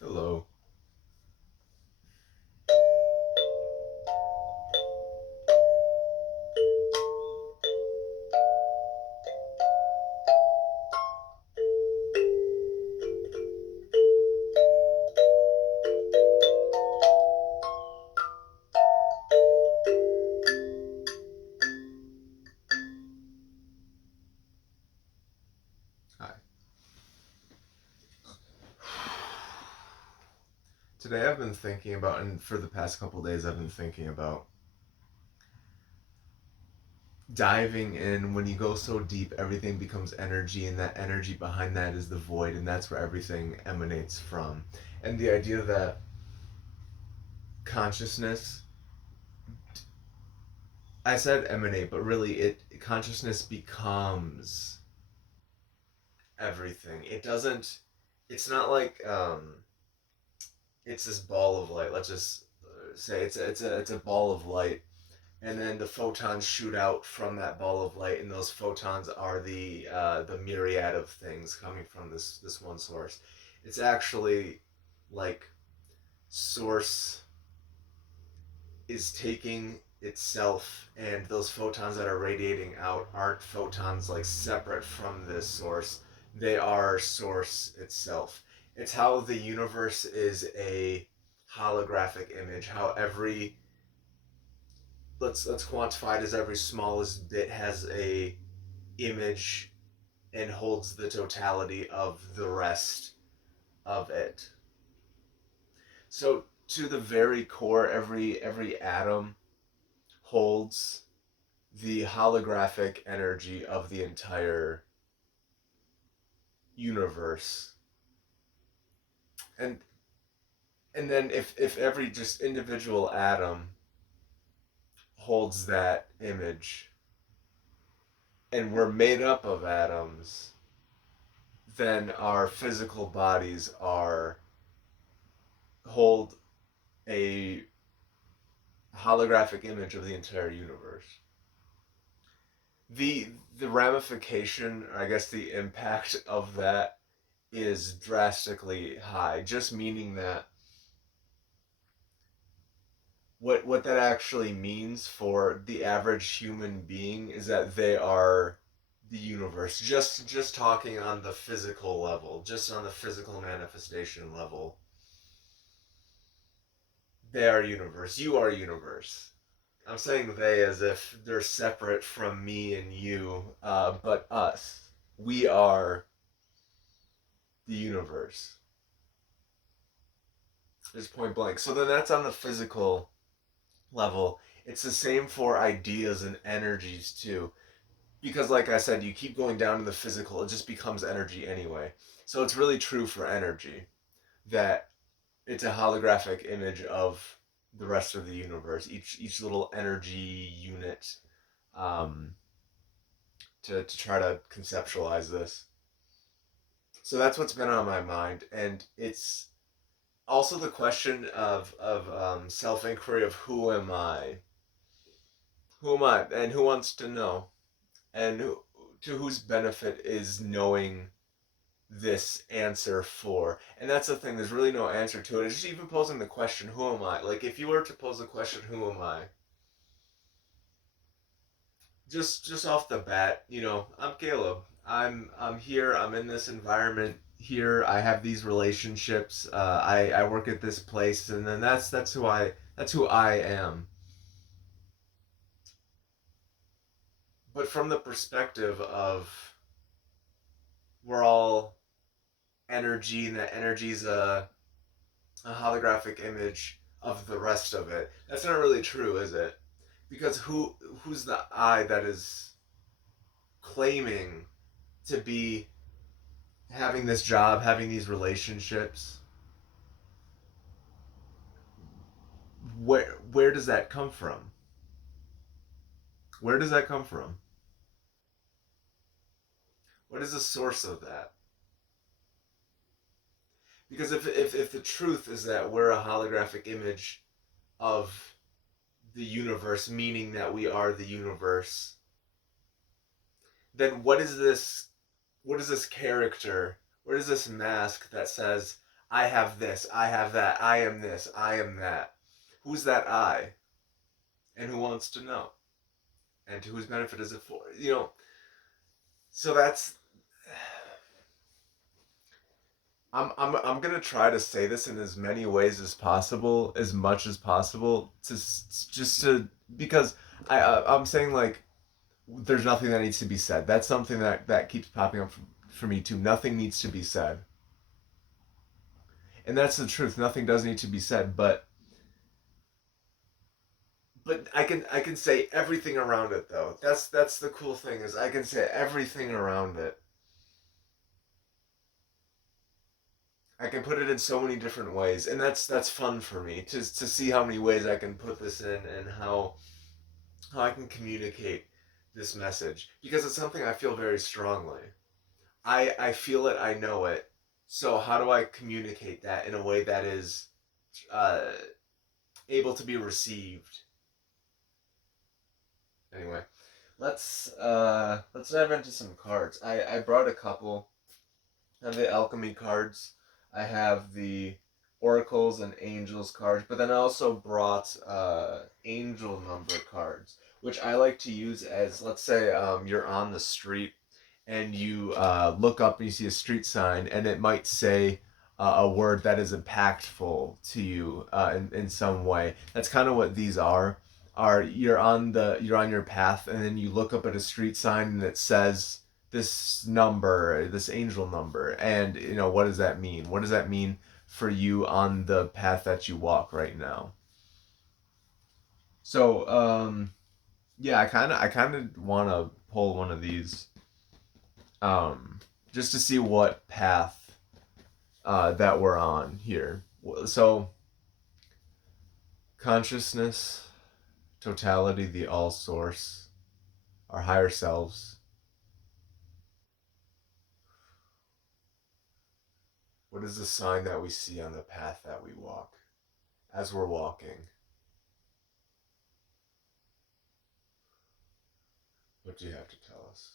Hello. Hi. Today I've been thinking about, and for the past couple days I've been thinking about diving in. When you go so deep, everything becomes energy, and that energy behind that is the void, and that's where everything emanates from. And the idea that consciousness, I said emanate, but really consciousness becomes everything. It doesn't, it's not like, it's this ball of light. Let's just say it's a ball of light, and then the photons shoot out from that ball of light, and those photons are the myriad of things coming from this one source. It's actually like source is taking itself, and those photons that are radiating out aren't photons like separate from this source. They are source itself. It's how the universe is a holographic image. How every let's quantify it as every smallest bit has a image and holds the totality of the rest of it. So to the very core, every atom holds the holographic energy of the entire universe. And then if every just individual atom holds that image, and we're made up of atoms, then our physical bodies are hold a holographic image of the entire universe. The ramification, or I guess the impact of that, is drastically high. Just meaning that what that actually means for the average human being is that they are the universe. Just talking on the physical level, just on the physical manifestation level, they are universe. You are universe. I'm saying they as if they're separate from me and you, but us. We are the universe. Just point blank. So then that's on the physical level. It's the same for ideas and energies too. Because, like I said, you keep going down to the physical, it just becomes energy anyway. So it's really true for energy that it's a holographic image of the rest of the universe. Each little energy unit, um, to try to conceptualize this. So that's what's been on my mind, and it's also the question of self inquiry of who am I, and who wants to know, and to whose benefit is knowing this answer for. And that's the thing. There's really no answer to it. It's just even posing the question, who am I? Like if you were to pose the question, who am I? Just off the bat, I'm Caleb. I'm here. I'm in this environment here. I have these relationships. I work at this place, and then that's who I am. But from the perspective of we're all energy, and that energy is a holographic image of the rest of it. That's not really true, is it? Because who's the I that is claiming to be having this job, having these relationships, where does that come from? Where does that come from? What is the source of that? Because if the truth is that we're a holographic image of the universe, meaning that we are the universe, then what is this character? What is this mask that says I have this, I have that, I am this, I am that. Who's that I? And who wants to know? And to whose benefit is it for? So that's I'm gonna try to say this in as many ways as possible, as much as possible, just to because I'm saying like there's nothing that needs to be said. That's something that keeps popping up for me too. Nothing needs to be said, and that's the truth. Nothing does need to be said, but I can say everything around it though. That's the cool thing is I can say everything around it. I can put it in so many different ways, and that's fun for me to see how many ways I can put this in and how I can communicate this message because it's something I feel very strongly. I feel it, I know it. So how do I communicate that in a way that is uh, able to be received? Anyway, let's dive into some cards. I brought a couple. I have the alchemy cards. I have the oracles and angels cards, but then I also brought angel number cards, which I like to use as, let's say, you're on the street and you look up and you see a street sign and it might say a word that is impactful to you in some way. That's kind of what these are. You're on your path and then you look up at a street sign and it says this number, this angel number, and what does that mean? What does that mean for you on the path that you walk right now? So yeah, I kind of want to pull one of these um just to see what path that we're on here. So consciousness, totality, the all source, our higher selves. What is the sign that we see on the path that we walk as we're walking? What do you have to tell us?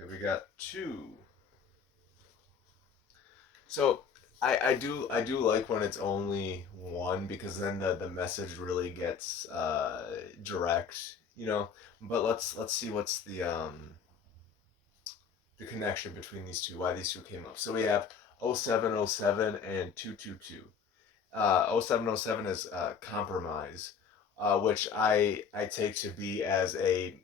Okay, we got two. So I do like when it's only one because then the message really gets direct. But let's see what's the connection between these two, why these two came up. So we have 0707 and 222. 0707 is compromise, which I take to be as a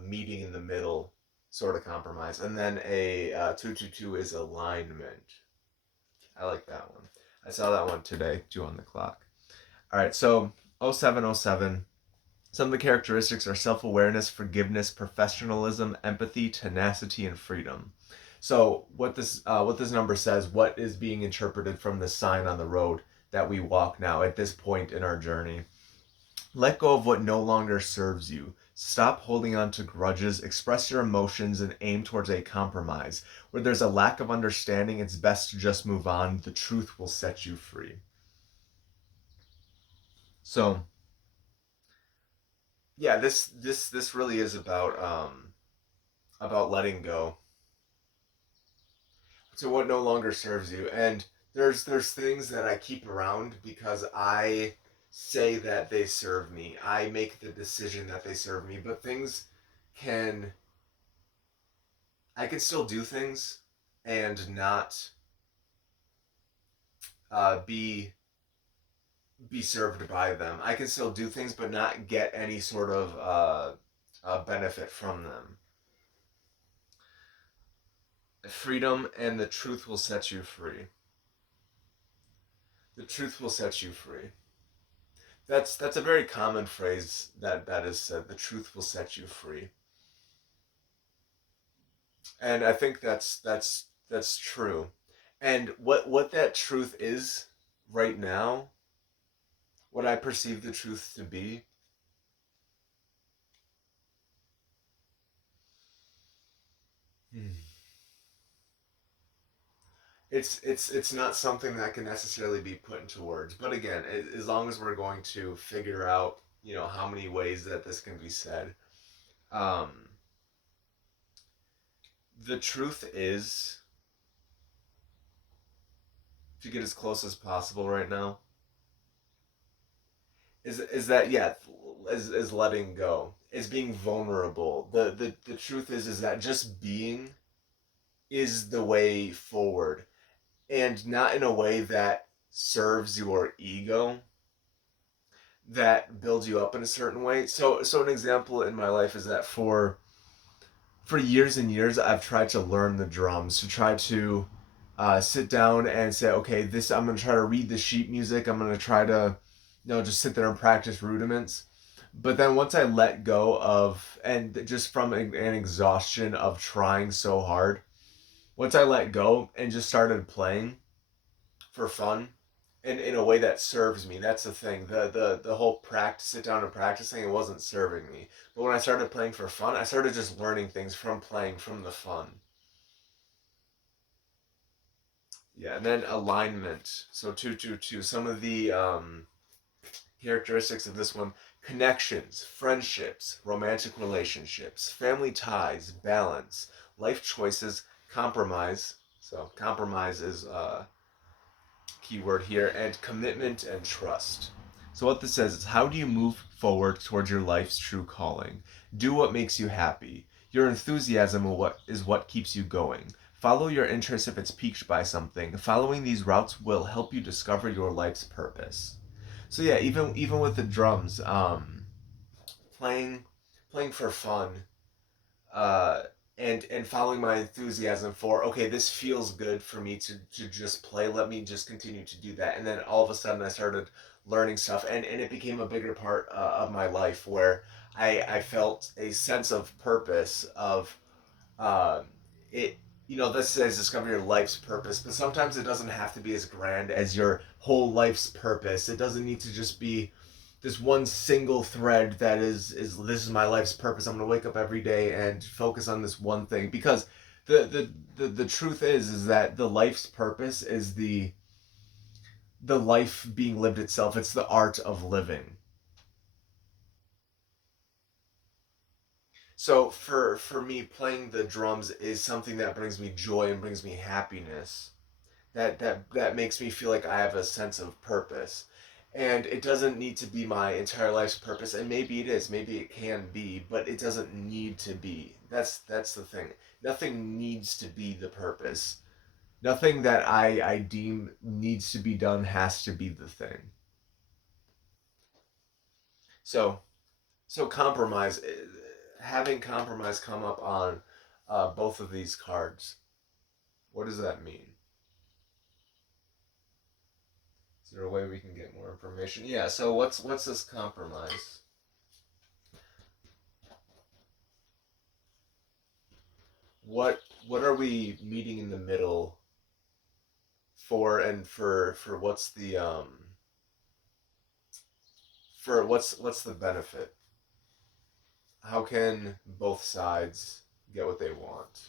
meeting in the middle sort of compromise. And then a 222 is alignment. I like that one. I saw that one today, 2 on the clock. All right, so 0707. Some of the characteristics are self awareness, forgiveness, professionalism, empathy, tenacity, and freedom. So what this number says, what is being interpreted from the sign on the road that we walk now at this point in our journey. Let go of what no longer serves you. Stop holding on to grudges, express your emotions, and aim towards a compromise. Where there's a lack of understanding, it's best to just move on. The truth will set you free. So, yeah, this really is about letting go to what no longer serves you. And there's things that I keep around because I say that they serve me. I make the decision that they serve me, but things can I can still do things and not be served by them. I can still do things but not get any sort of benefit from them. Freedom and the truth will set you free. The truth will set you free. That's a very common phrase that is said. The truth will set you free, and I think that's true. And what that truth is right now, what I perceive the truth to be, it's not something that can necessarily be put into words. But again, as long as we're going to figure out, how many ways that this can be said, um, the truth is, to get as close as possible right now, is that, yeah, is letting go, is being vulnerable. The truth is that just being is the way forward, and not in a way that serves your ego, that builds you up in a certain way. So an example in my life is that for years and years I've tried to learn the drums, to try to sit down and say, okay, this, I'm gonna try to read the sheet music. I'm gonna try to, just sit there and practice rudiments. But then once I let go of, and just from an exhaustion of trying so hard, once I let go and just started playing for fun, in a way that serves me. That's the thing. The whole practice, sit down and practice thing, it wasn't serving me. But when I started playing for fun, I started just learning things from playing, from the fun. Yeah, and then alignment. So two, two, two. Some of the characteristics of this one: connections, friendships, romantic relationships, family ties, balance, life choices, compromise. So compromise is keyword here, and commitment and trust. So what this says is, how do you move forward towards your life's true calling? Do what makes you happy. Your enthusiasm is what keeps you going. Follow your interest if it's piqued by something. Following these routes will help you discover your life's purpose. So yeah, even with the drums, playing playing for fun, uh, and following my enthusiasm for, okay, this feels good for me to just play. Let me just continue to do that. And then all of a sudden I started learning stuff, and it became a bigger part of my life, where I felt a sense of purpose of uh, it. This says discover your life's purpose, but sometimes it doesn't have to be as grand as your whole life's purpose. It doesn't need to just be this one single thread that is this is my life's purpose. I'm gonna wake up every day and focus on this one thing, because the truth is that the life's purpose is the life being lived itself. It's the art of living. So for me, playing the drums is something that brings me joy and brings me happiness. That makes me feel like I have a sense of purpose. And it doesn't need to be my entire life's purpose, and maybe it is, maybe it can be, but it doesn't need to be. That's the thing. Nothing needs to be the purpose. Nothing that I deem needs to be done has to be the thing. So so compromise, having compromise come up on both of these cards. What does that mean? Is there a way we can get more information? Yeah. So what's this compromise? What are we meeting in the middle for, and for what's the for what's the benefit? How can both sides get what they want?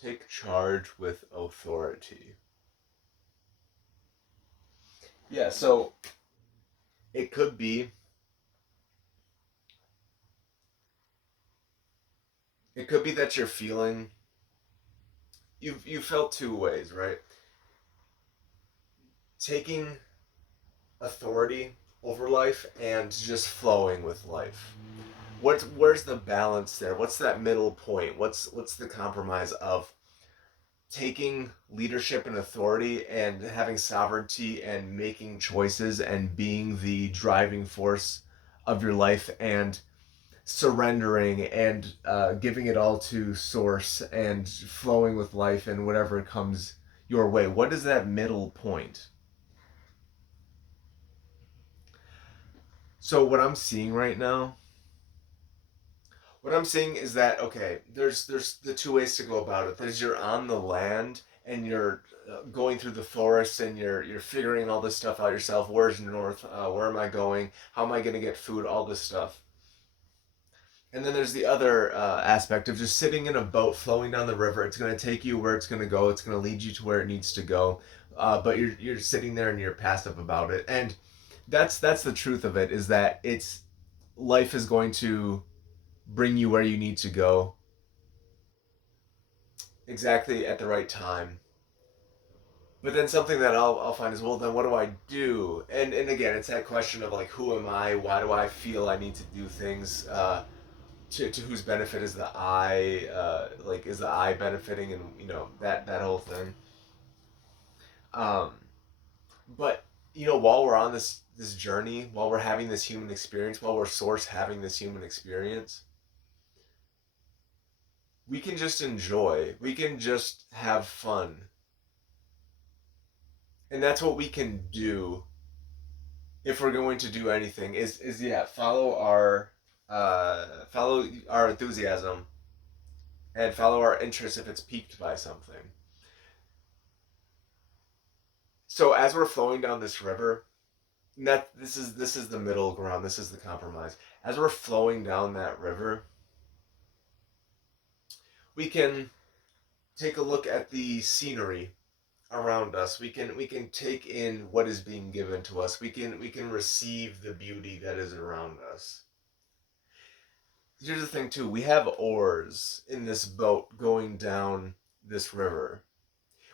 Take charge with authority. Yeah, so it could be it could be that you're feeling, you felt two ways, right? Taking authority over life and just flowing with life. Where's the balance there? What's that middle point? What's the compromise of taking leadership and authority and having sovereignty and making choices and being the driving force of your life, and surrendering and giving it all to source and flowing with life and whatever comes your way? What is that middle point? So what I'm seeing right now, what I'm seeing is that okay, there's the two ways to go about it. There's you're on the land and you're going through the forest and you're figuring all this stuff out yourself. Where's north? Where am I going? How am I gonna get food? All this stuff. And then there's the other aspect of just sitting in a boat flowing down the river. It's going to take you where it's going to go. It's going to lead you to where it needs to go. But you're sitting there and you're passive about it. And that's the truth of it, is that it's life is going to bring you where you need to go exactly at the right time. But then something that I'll find is, well, then what do I do? And again, it's that question of like, who am I? Why do I feel I need to do things? To whose benefit is the I, like is the I benefiting, and that whole thing. um but while we're on this journey, while we're having this human experience, while we're source having this human experience, we can just enjoy, we can just have fun, and that's what we can do. If we're going to do anything, is yeah, follow our enthusiasm and follow our interest if it's piqued by something. So as we're flowing down this river, that this is the middle ground. This is the compromise. As we're flowing down that river, we can take a look at the scenery around us. We can take in what is being given to us. We can receive the beauty that is around us. Here's the thing too. We have oars in this boat going down this river.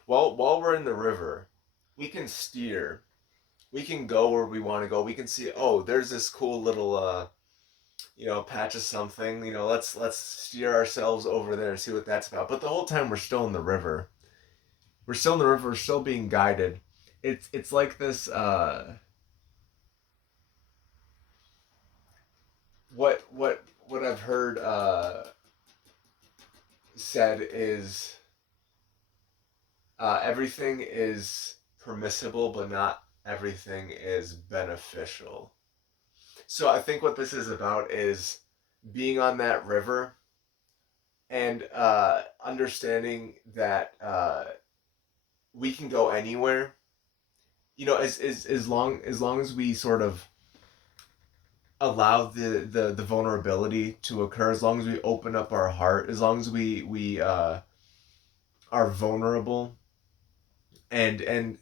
While we're in the river, we can steer. We can go where we want to go. We can see, oh, there's this cool little patch of something. Let's steer ourselves over there and see what that's about. But the whole time we're still in the river. We're still in the river. We're still being guided. It's like this. What I've heard said is everything is permissible, but not everything is beneficial. So I think what this is about is being on that river and understanding that we can go anywhere. As long as we sort of allow the vulnerability to occur, as long as we open up our heart, as long as we are vulnerable and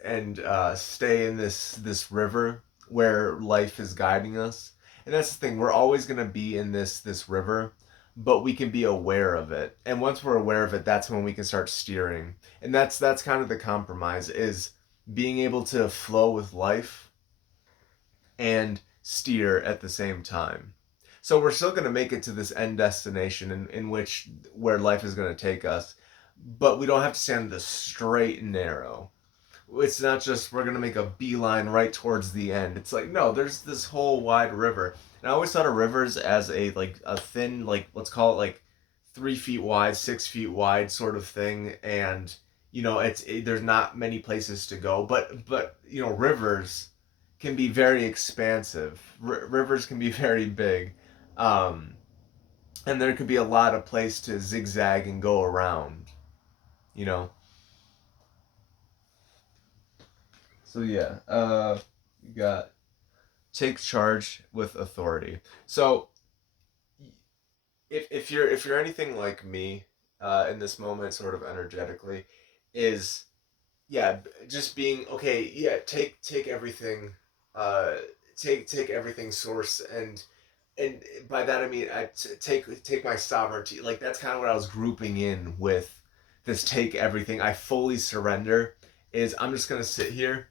stay in this river where life is guiding us. And that's the thing, we're always going to be in this river, but we can be aware of it, and once we're aware of it, that's when we can start steering. And that's kind of the compromise, is being able to flow with life and steer at the same time. So we're still going to make it to this end destination in which where life is going to take us, but we don't have to stand the straight and narrow. It's not just we're gonna make a beeline right towards the end. It's like, no, there's this whole wide river. And I always thought of rivers as a thin, like, let's call it like 3 feet wide, 6 feet wide sort of thing. And there's not many places to go, but rivers can be very expansive. Rivers can be very big, um, and there could be a lot of place to zigzag and go around. You know. So yeah, you got take charge with authority. So if you're anything like me, in this moment, sort of energetically, is yeah, just being okay. Yeah, take everything, uh, take everything source, and by that I mean take my sovereignty. Like that's kind of what I was grouping in with this. Take everything. I fully surrender. Is I'm just gonna sit here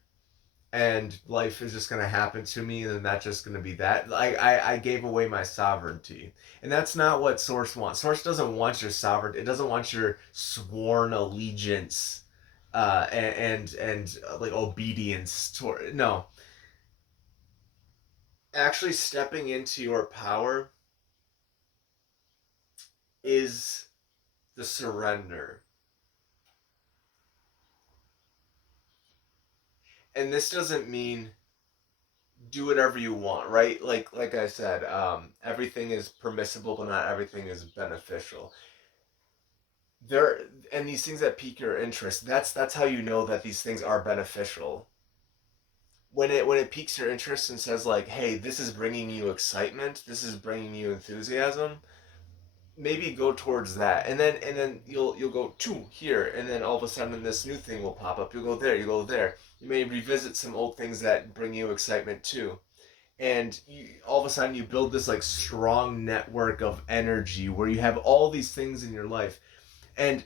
and life is just going to happen to me, and that's just going to be that. Like I gave away my sovereignty, and that's not what source wants. Source doesn't want your sovereignty. It doesn't want your sworn allegiance, and like obedience toward. No, actually stepping into your power is the surrender. And this doesn't mean do whatever you want, right? Like I said, everything is permissible, but not everything is beneficial. There and these things that pique your interest, that's how you know that these things are beneficial. When it piques your interest and says like, hey, this is bringing you excitement, this is bringing you enthusiasm, maybe go towards that, and then you'll go to here, and then all of a sudden this new thing will pop up. You'll go there, you go there. You may revisit some old things that bring you excitement too, and all of a sudden you build this like strong network of energy where you have all these things in your life. And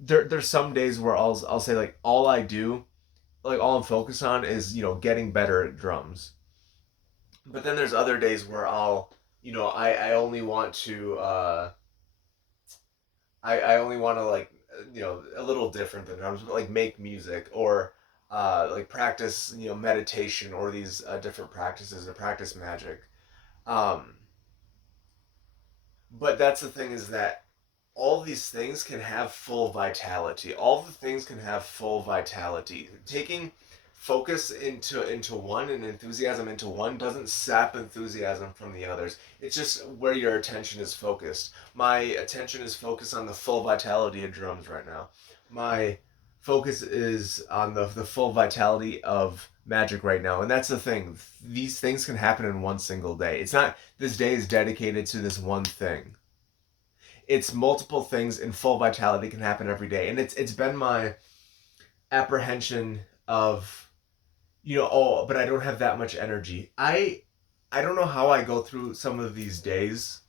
there's some days where I'll say like all I do, like all I'm focused on is getting better at drums. But then there's other days where I only want to I only want to like a little different than drums, but like make music or like practice meditation or these different practices to practice magic. Um, but that's the thing, is that all these things can have full vitality. All the things can have full vitality. Taking focus into one and enthusiasm into one doesn't sap enthusiasm from the others. It's just where your attention is focused. My attention is focused on the full vitality of drums right now. My focus is on the full vitality of magic right now. And that's the thing. These things can happen in one single day. It's not this day is dedicated to this one thing. It's multiple things in full vitality can happen every day. And it's been my apprehension of oh, but I don't have that much energy. I don't know how I go through some of these days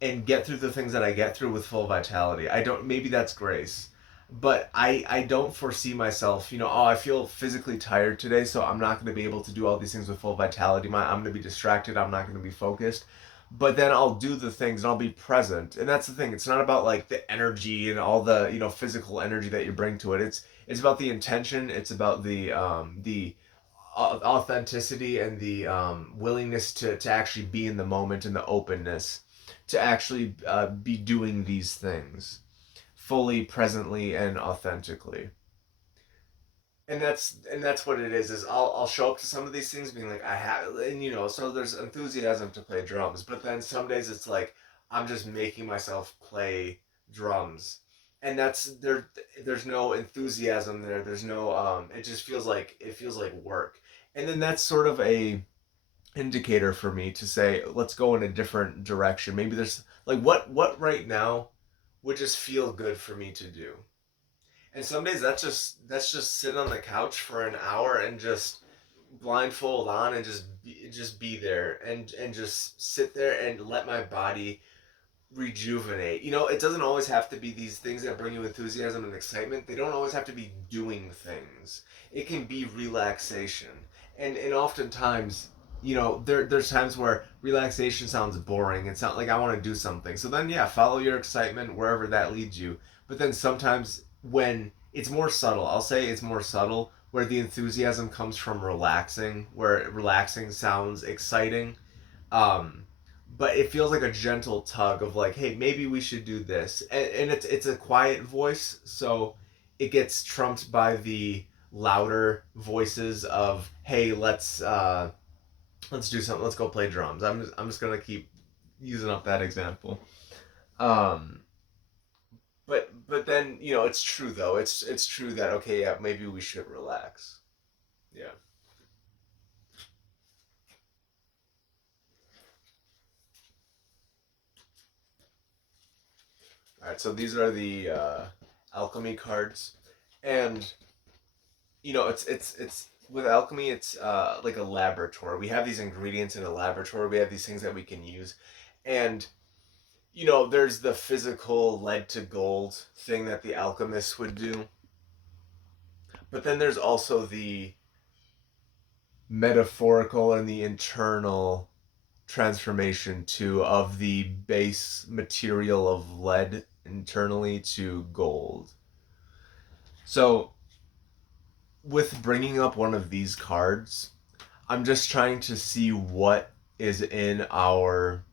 and get through the things that I get through with full vitality. I don't, maybe that's grace. But I don't foresee myself, oh, I feel physically tired today, so I'm not going to be able to do all these things with full vitality. I'm going to be distracted. I'm not going to be focused. But then I'll do the things and I'll be present. And that's the thing. It's not about like the energy and all the physical energy that you bring to it. It's about the intention. It's about the authenticity and the willingness to actually be in the moment and the openness to actually be doing these things fully, presently, and authentically. And that's what it is I'll show up to some of these things being like I have, and so there's enthusiasm to play drums, but then some days it's like I'm just making myself play drums, and there's no enthusiasm there. There's no it feels like work. And then that's sort of a indicator for me to say let's go in a different direction. Maybe there's like what right now would just feel good for me to do. And some days that's just sit on the couch for an hour and just blindfold on and just be there and just sit there and let my body rejuvenate. It doesn't always have to be these things that bring you enthusiasm and excitement. They don't always have to be doing things. It can be relaxation. And oftentimes, there's times where relaxation sounds boring. It's not like I want to do something. So then yeah, follow your excitement wherever that leads you. But then sometimes when it's more subtle, I'll say it's more subtle, where the enthusiasm comes from relaxing, where relaxing sounds exciting. Um, but it feels like a gentle tug of like, hey, maybe we should do this, and it's a quiet voice, so it gets trumped by the louder voices of, hey, let's do something, let's go play drums. I'm just gonna keep using up that example. Um, but then it's true though. It's true that okay, yeah, maybe we should relax. Yeah. All right. So these are the alchemy cards, and it's with alchemy. It's like a laboratory. We have these ingredients in a laboratory. We have these things that we can use, and there's the physical lead to gold thing that the alchemists would do, but then there's also the metaphorical and the internal transformation too of the base material of lead internally to gold. So with bringing up one of these cards, I'm just trying to see what is in our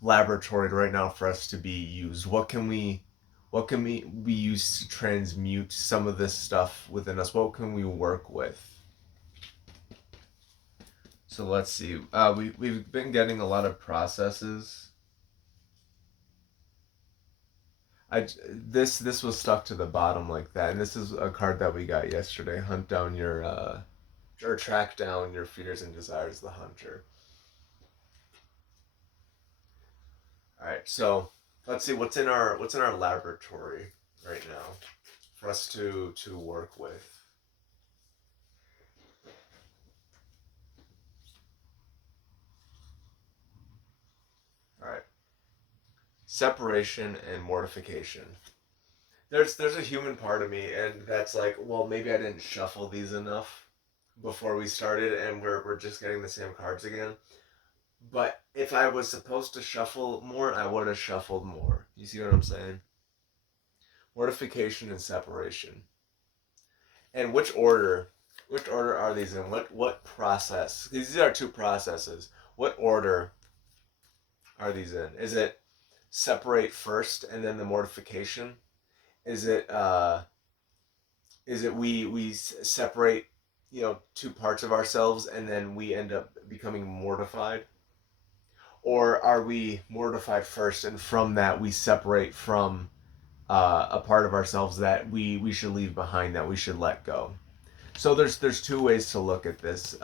laboratory right now for us to be used. What can we use to transmute some of this stuff within us? What can we work with? So let's see. We've been getting a lot of processes. This was stuck to the bottom like that, and this is a card that we got yesterday. Hunt down your or track down your fears and desires, the hunter. All right, so let's see what's in our laboratory right now for us to work with. All right, separation and mortification. There's a human part of me, and that's like, well, maybe I didn't shuffle these enough before we started, and we're just getting the same cards again. But if I was supposed to shuffle more, I would have shuffled more. You see what I'm saying? Mortification and separation. And which order? Which order are these in? What process? These are two processes. What order are these in? Is it separate first and then the mortification? Is it we separate, two parts of ourselves and then we end up becoming mortified? Or are we mortified first and from that we separate from a part of ourselves that we should leave behind, that we should let go? So there's two ways to look at this.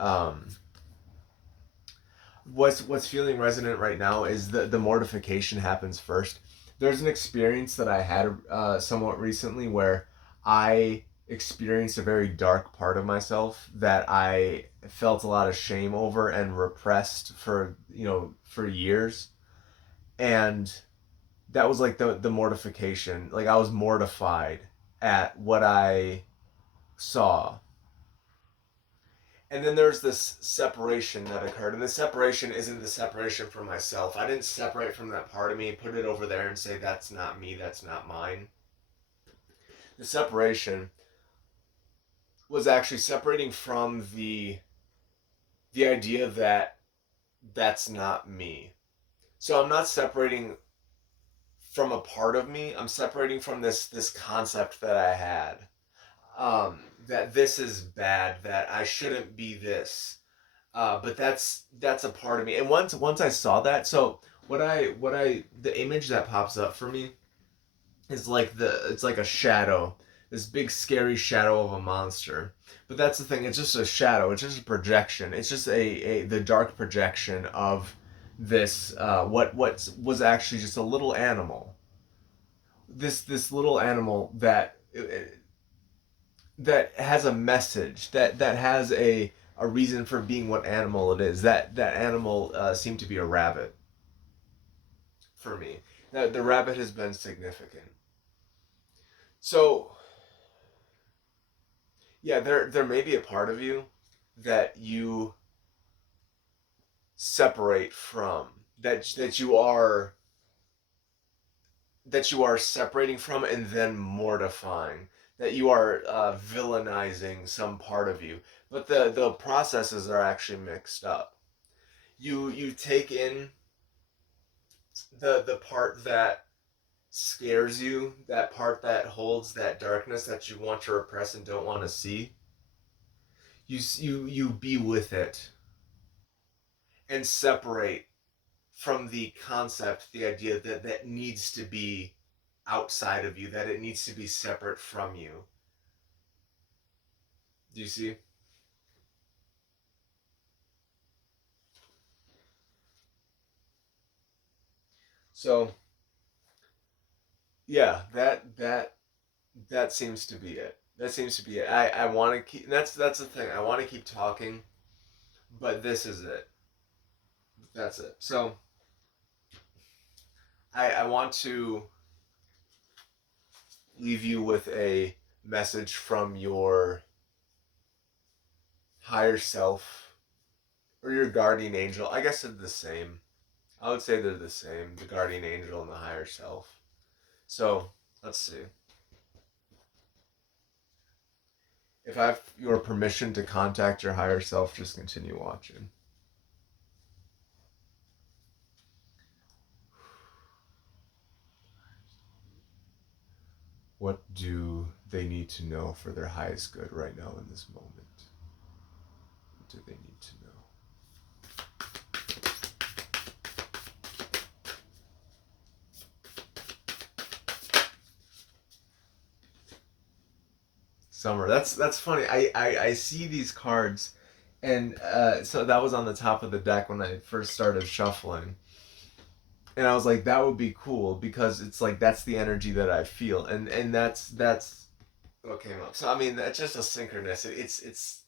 What's feeling resonant right now is the mortification happens first. There's an experience that I had somewhat recently where I experienced a very dark part of myself that I felt a lot of shame over and repressed for years, and that was like the mortification. Like, I was mortified at what I saw. And then there's this separation that occurred. And the separation isn't the separation from myself. I didn't separate from that part of me, put it over there and say, that's not me, that's not mine. The separation was actually separating from the idea that that's not me. So I'm not separating from a part of me. I'm separating from this concept that I had. That this is bad, that I shouldn't be this. But that's a part of me. And once I saw that, so the image that pops up for me is like it's like a shadow, this big scary shadow of a monster. But that's the thing, it's just a shadow, it's just a projection. It's just a the dark projection of this what was actually just a little animal. This little animal that has a message, that has a reason for being what animal it is. That animal seemed to be a rabbit for me. The rabbit has been significant. So yeah, there may be a part of you that you separate from, that you are separating from and then mortifying, that you are villainizing some part of you, but the processes are actually mixed up. You take in the part that scares you, that part that holds that darkness that you want to repress and don't want to see. You be with it and separate from the concept, the idea that needs to be outside of you, that it needs to be separate from you. Do you see? So yeah, that seems to be it. That seems to be it. I want to keep. That's the thing. I want to keep talking, but this is it. That's it. So I want to leave you with a message from your higher self or your guardian angel. I guess they're the same. I would say they're the same, the guardian angel and the higher self. So let's see. If I have your permission to contact your higher self, just continue watching. What do they need to know for their highest good right now in this moment? What do they need to know? Summer. That's funny. I see these cards, and so that was on the top of the deck when I first started shuffling, and I was like, that would be cool because it's like that's the energy that I feel, and that's what came up. So I mean, that's just a synchronicity. It's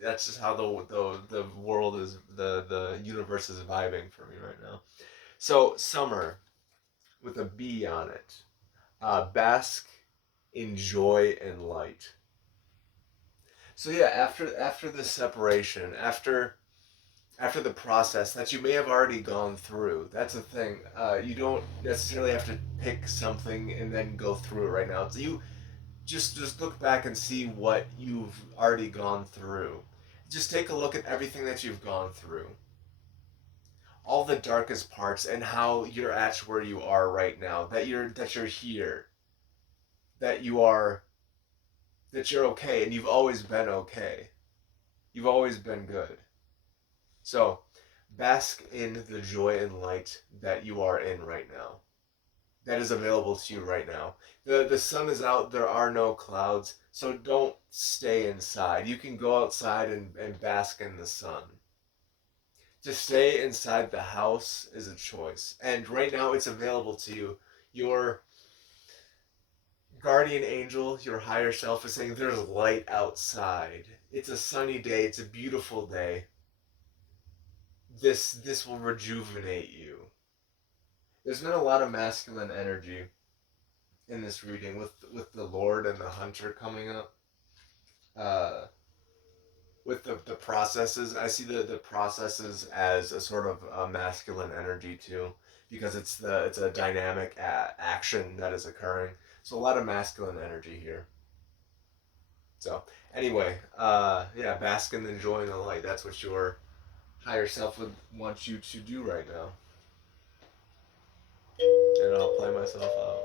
that's just how the world is, the universe is vibing for me right now. So summer with a B on it. Bask in joy and light. So yeah, after the separation, after the process that you may have already gone through, that's the thing. You don't necessarily have to pick something and then go through it right now. So you just look back and see what you've already gone through. Just take a look at everything that you've gone through, all the darkest parts, and how you're at where you are right now. That you're here. That you are that you're okay, and you've always been okay. You've always been good. So, bask in the joy and light that you are in right now. That is available to you right now. The sun is out, there are no clouds, so don't stay inside. You can go outside and bask in the sun. To stay inside the house is a choice. And right now it's available to you. Your guardian angel, your higher self, is saying there's light outside. It's a sunny day, it's a beautiful day. This will rejuvenate you. There's been a lot of masculine energy in this reading with the Lord and the Hunter coming up. Uh, with the processes, I see the processes as a sort of a masculine energy too, because it's a dynamic action that is occurring. So a lot of masculine energy here. So anyway, yeah, bask in the joy and the light. That's what your higher self would want you to do right now. And I'll play myself out.